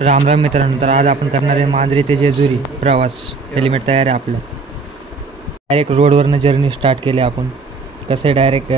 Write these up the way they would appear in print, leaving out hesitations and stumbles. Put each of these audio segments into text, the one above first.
राम राम मित्रांनो, तर आज आपण करणार आहे मांजरी ते जेजुरी प्रवास. हेल्मेट तयार आहे आपलं. डायरेक्ट रोडवरनं जर्नी स्टार्ट केली आपण. कसं आहे, डायरेक्ट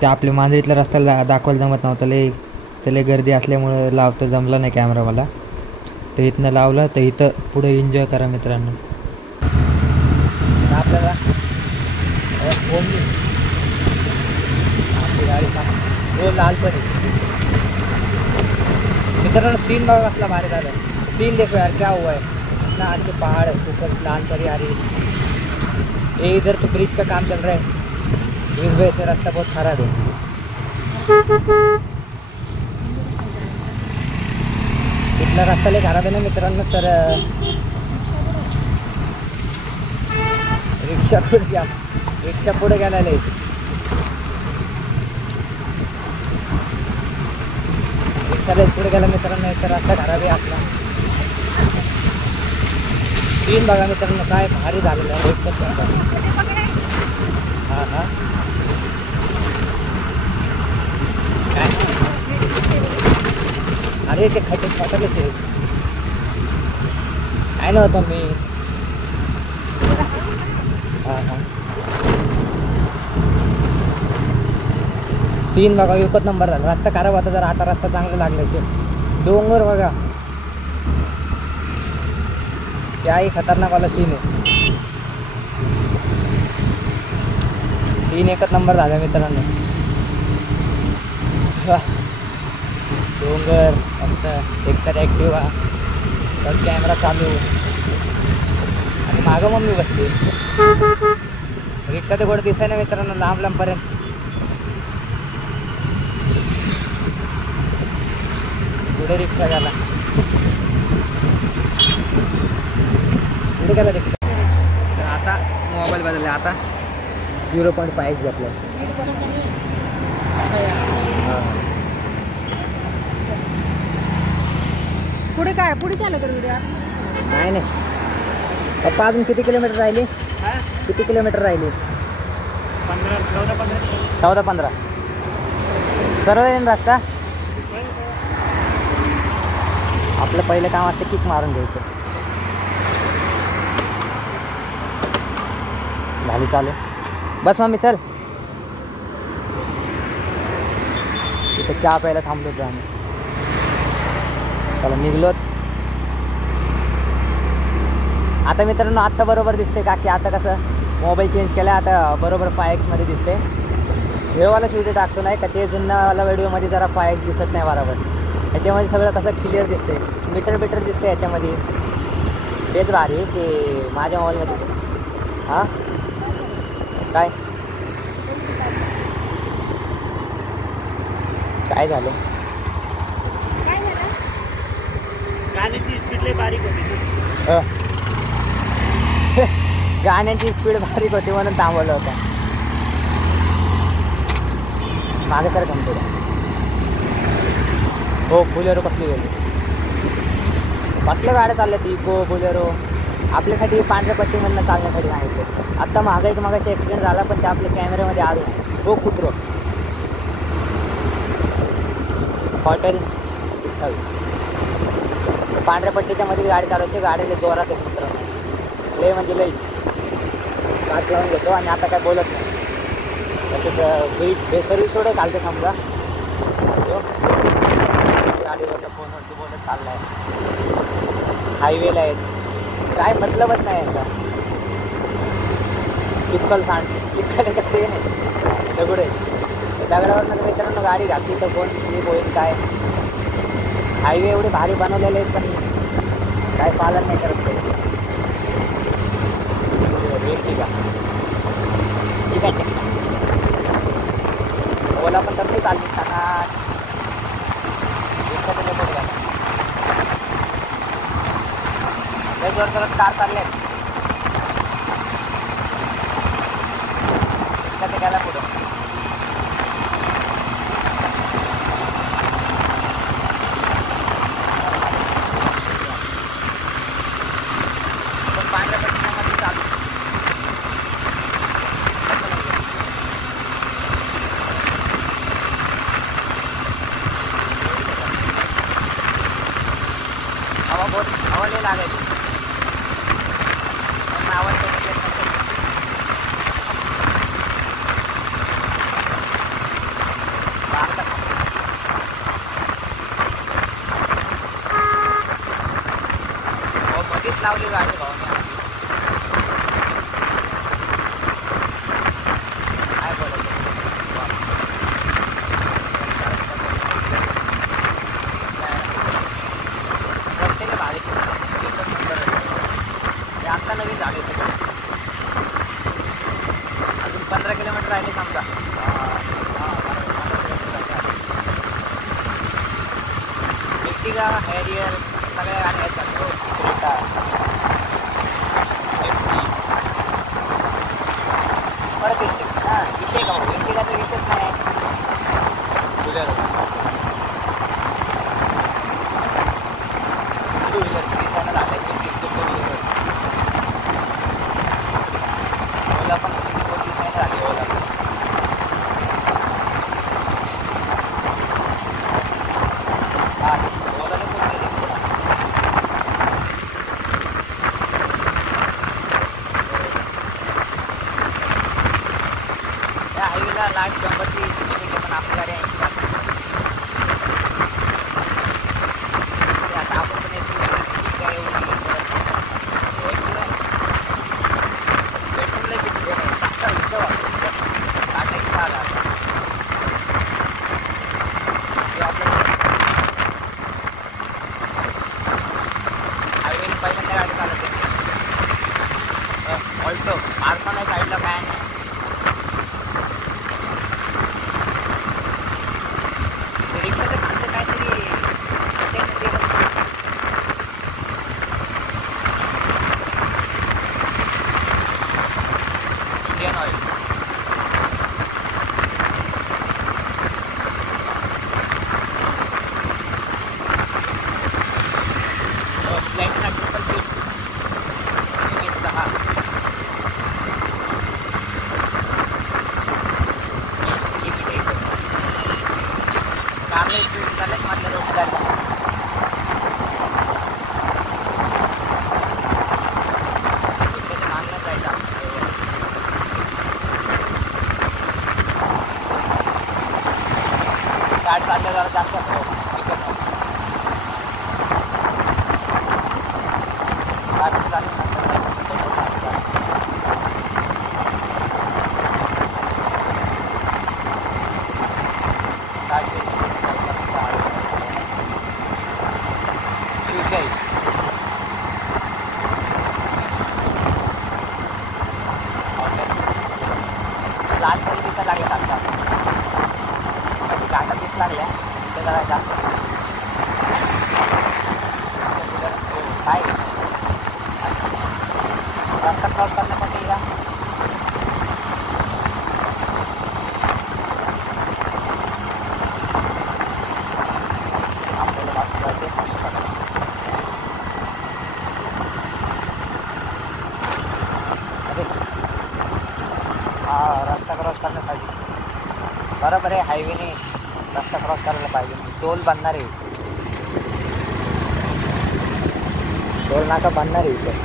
त्या आपल्या मांजरीतल्या रस्त्याला दाखवायला जमत नव्हतं. लय गर्दी असल्यामुळं लावतं जमलं नाही कॅमेरा मला. तर इथनं लावलं, तर इथं पुढे एन्जॉय करा मित्रांनो. आपल्याला आपली गाडी लाल पण मित्रांनो, सीन बघा कसला भारी झालं. सीन देखो यार, क्या हुआ है इतना अच्छे पहाड़ ऊपर लाल परी आ रही है. ये इधर तो ब्रिज का काम चल रहा है, इस वजह से रास्ता बहुत खराब है. इथला रस्ता लय खराब आहे ना मित्रांनो. तर रिक्षा पुढे गेलेला आहे. रिक्षाला पुढे गेला मित्रांनो, तर रस्ता खराब आहे आपला. सीन बघा मित्रांनो, काय भारी झालेलं आहे. हां हां काय अरे ते खड्डे फाटले ते काय नव्हतं मी. हां हां सीन बघा, एकच नंबर झाला. रस्ता खराब होता, जर आता रस्ता चांगला लागला. ते डोंगर बघा, त्याही खतरनाक वाला सीन आहे. सीन एकच नंबर झाला मित्रांनो. डोंगर फक्त एकतर ॲक्टिवा, तर कॅमेरा चालू आणि मागं मम्मी बसते. रिक्षा तर कुठं दिसाय ना मित्रांनो, लांबपर्यंत. पुढे रिक्षा गेला, पुढे गेला रिक्षा. तर आता मोबाईल बदलला, आता 0.5 घेतलं. पुढे काय पुढे चालू करू द्या. नाही पप्पा, अजून किती किलोमीटर राहिली? किती किलोमीटर राहिली? 14-15. सरळ येईन रस्ता. आपलं पहिलं काम असतं किक मारून घ्यायचं. झाली चालू. बस मम्मी चल. इथं चहा प्यायला थांबलो होतो आम्ही. चला निघलोत. आता मित्रांनो, आत्ता बरोबर दिसते का की आता कसं मोबाईल चेंज केला, आता बरोबर 5x मध्ये दिसते. हेवालाच व्हिडिओ टाकतो नाही का, ते जुन्यावाला व्हिडिओमध्ये जरा 5x दिसत नाही बरोबर. ह्याच्यामध्ये सगळं कसं क्लिअर दिसते, मीटर दिसते ह्याच्यामध्ये. तेच भारी ते माझ्या मोबाईलमध्ये. हां काय काय झालं? गाण्याची स्पीड लय बारीक होती. गाण्याची स्पीड बारीक होती म्हणून थांबवलं होतं. मागे सर थांबतो. हो, बुलेरो कसली गेली. कसल्या गाड्या चालल्या ती इको बुलेरो. आपल्यासाठी पांढऱ्या पट्टीमधनं चालण्यासाठी सांगितलं. आत्ता मागायचं मागायचा ॲक्सिडेंट झाला, पण ते आपल्या कॅमेऱ्यामध्ये आलं. हो कुत्रो हॉटेल पांढऱ्या पट्टीच्या मध्ये गाडी चालवते. गाडीला जोरात आहे मित्र, लय म्हणजे लई. पाच लावून घेतो आणि आता काय बोलत नाही. तसंच सर्विस सोडे घालते समजा. गाडीवरच्या फोनवरती बोलत चालला आहे. हायवेला आहेत, काय मतलबच नाही यांचा. चिखल कसं नाही दगडे. दगडावर मध्ये मित्रांनो गाडी घातली तर कोण स्लीप होईल काय. हायवे एवढे भारी बनवलेले आहेत, पण काय पालन नाही करत. ठीक आहे ओला पण तर नाही चालली खाना. जोर जोरात कार चालले आहेत. ते गेला पुढं. पांढऱ्या पट्टीमध्ये चालू लागायची पण आवाज कमी येत नसेल. हो मध्येच लावली गाडी भाऊ काय बोलायचं रस्त्याने भारी ते आत्ता नवीन झाले सगळे. अजून 15 किलोमीटर राहिले समजा. Ertiga, Harrier, सगळ्या गाड्या आहेत का? Creta, Pepsi. परत Ertiga हां विषय का भाऊ Ertigaचा विषयच नाही. टू व्हीलर दिसायला झालंय ओला पण दिसायला झाली ओला. त्या हायवेला लाट 100ची लिमिट आहे पण आपल्या गाडी 80 लागते. आता आपण पण काय एवढी पेट्रोलला किती आहे 70 वाटतं टाटा इथं आला हायवेने पहिल्यांदा गाडी चालत होती. ऑल्टो मारसा नाही साईडला काय नाही. रिक्षाचं खालचं काहीतरी Indian oil Platina triple seat MS10 limit आहे. कारला स्पीड चालत मधल्या रोड गाडी रिक्षाच्या मागला जायचा. गाडी चालल्या जरा जास्त गाडी चालली लाल तरी दिसायला लागले आता कशी घाटात दिस लागल्या ते जरा जास्त काय रस्ता क्रॉस करण्यासाठी या रस्ता क्रॉस करण्यासाठी बरोबर आहे. हायवेने रस्ता क्रॉस करायला पाहिजे. टोल बनणार आहे. टोल नाका बनणार आहे इथं.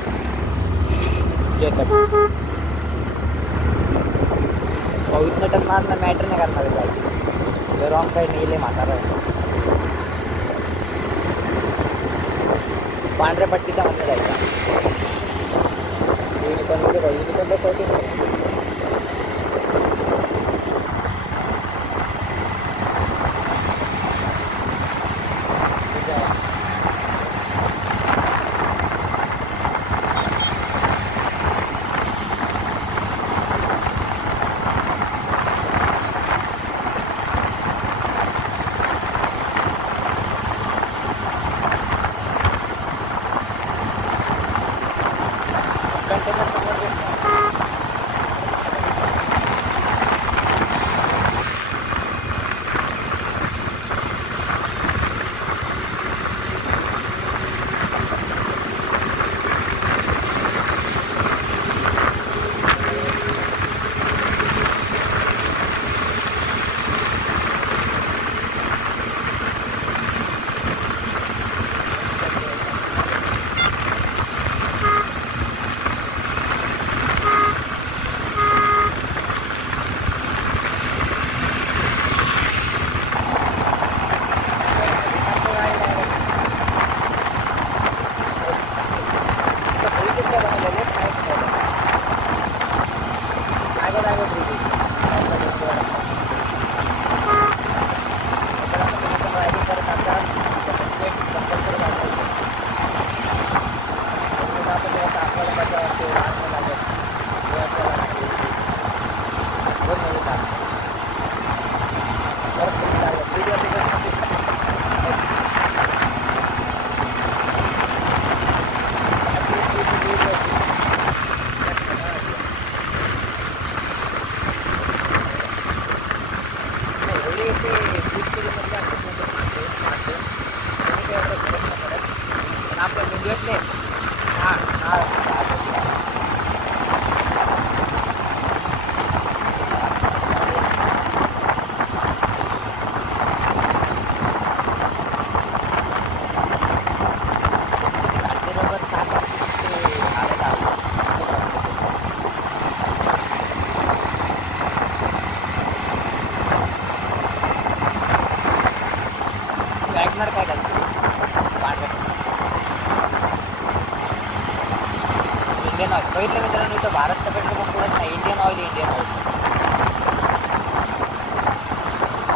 इथनं टन मारणं मॅटर नाही करणार आहे पाहिजे. जर रॉंग साईडने येईल म्हातारा पांढऱ्या पट्टीचा म्हणलं जायचा.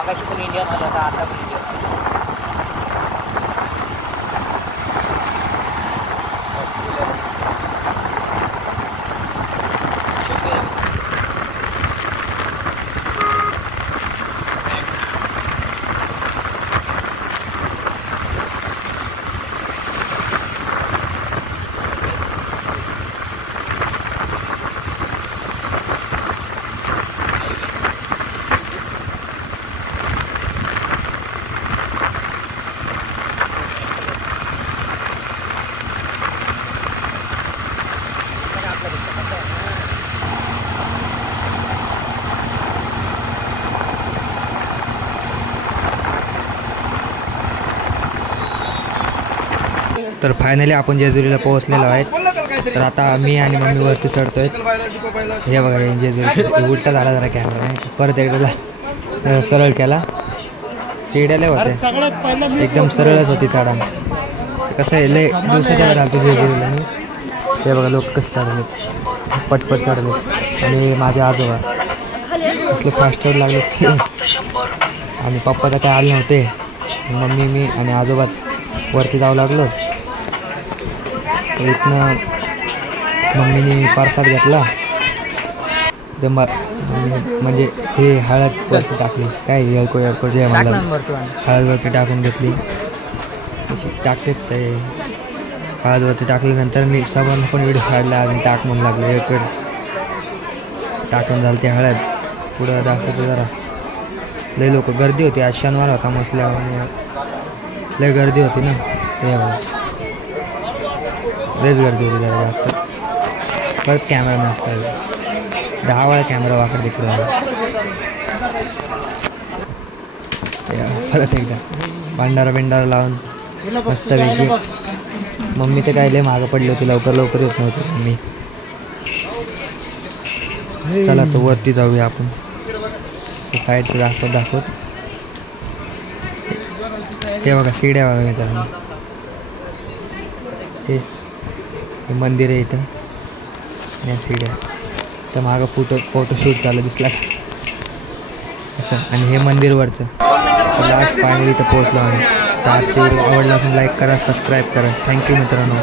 मागाशी पण इंडियन आलं होता, आता पण इंडियन तर फायनली आपण जेजुरीला पोहोचलेलो आहेत. तर आता मी आणि मम्मी वरती चढतोय. हे बघा हे जेजुरी उलटा झाला जरा कॅमेरा परत एकदा सरळ केला. सीड्याला होते एकदम सरळच होती चढा. कसं आहे लय दिवसाच्या वेळेला आलतो जेजुरीला मी. हे बघा लोक कसं चढलेत पटपट चढलेत आणि माझे आजोबा कसले फास्ट चढ लागले. आणि पप्पा तर काय आले नव्हते. मम्मी मी आणि आजोबाच वरती जाऊ लागलो. तर इथनं मम्मीने परसाद घेतला. ते म्हणजे हे हळद वरती टाकली. काय येळकोळ जे मला हळद वरती टाकून घेतली. टाकतेच ते हळद वरती टाकल्यानंतर मी सर्वांना पण व्हिडिओ काढला आणि टाक म्हणून लागलो. एक वेळ टाकून झालं ते हळद पुढं दाखवतो जरा. लय लोक गर्दी होती. आज शनिवार होता म्हटल्यावर लय गर्दी होती ना. हे लयच गर्दी होती जरा जास्त. परत कॅमेरा मस्त आहे. 10 वेळा कॅमेरा वापर तिकडे परत एकदा भांडारा लावून मस्त वेगळी. मम्मी तर काय लय मागं पडली होती. लवकर येत नव्हती मम्मी. चला तर वरती जाऊया आपण. साईडचं दाखवत. हे बघा सीड्या बघा मित्रांनो. हे मंदिर आहे इथं. या सीड्या तर मागं फोटोशूट चालू दिसला असं. आणि हे मंदिरवरचं. लास्ट फायनली इथं पोहोचलो आम्ही. तर आजची व्हिडिओ आवडला असेल लाईक करा सबस्क्राईब करा. थँक्यू मित्रांनो.